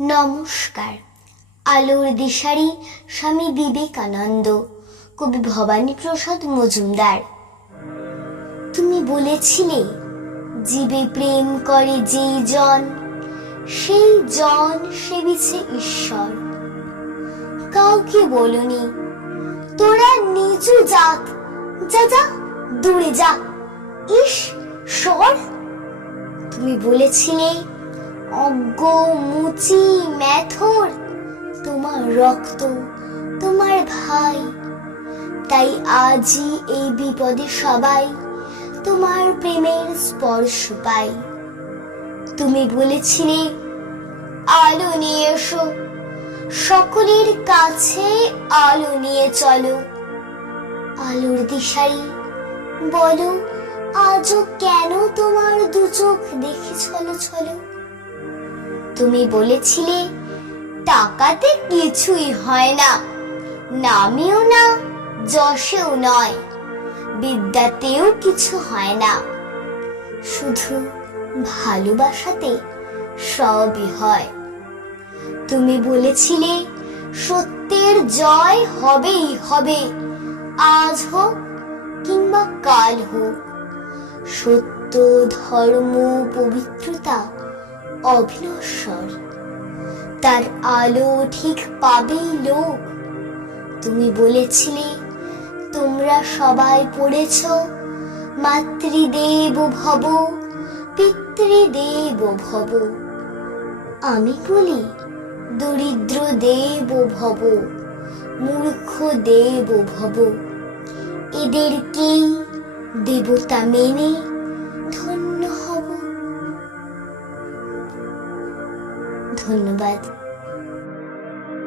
নমস্কার। আলোর দিশারি, স্বামী বিবেকানন্দ, কবি ভবানী প্রসাদ মজুমদার। তুমি বলেছিলে, জীবে প্রেম করে যেই জন, সেই জন সেবিছে ঈশ্বর। কাউকে বলনি, তোরা নিচু জাত যা যা, দূরে যা সর। তুমি বলেছিলে অজ্ঞ, মুচি, ম্যাথর, তোমার রক্ত, তোমার ভাই। তাই আজই এই বিপদে সবাই তোমার প্রেমের স্পর্শ পাই। তুমি বলেছিলে, আলো নিয়ে এসো, সকলের কাছে আলো নিয়ে চলো। আলোর দিশারি, বলো, আজও কেন তোমার দু চোখ দেখে চলো ছলো? তুমি বলেছিলে, টাকাতে কিছুই হয় না। নামেও না, যশেও নয়। বিদ্যাতেও কিছু হয় না। শুধু ভালোবাসাতে সবই হয়। তুমি বলেছিলে, সত্যের জয় হবেই হবে, আজ হোক কিংবা কাল হোক। সত্য, ধর্ম, পবিত্রতা অবিনশ্বর তার আলো ঠিক পাবেই লোক? তুমি বলেছিলে, তোমরা সবাই পড়েছ, মাতৃদেব ভব, পিতৃদেব ভব। আমি বলি, দরিদ্র দেব ভব, মূর্খ দেব ভব। এদেরকেই দেবতা মেনে ধন্যবাদ।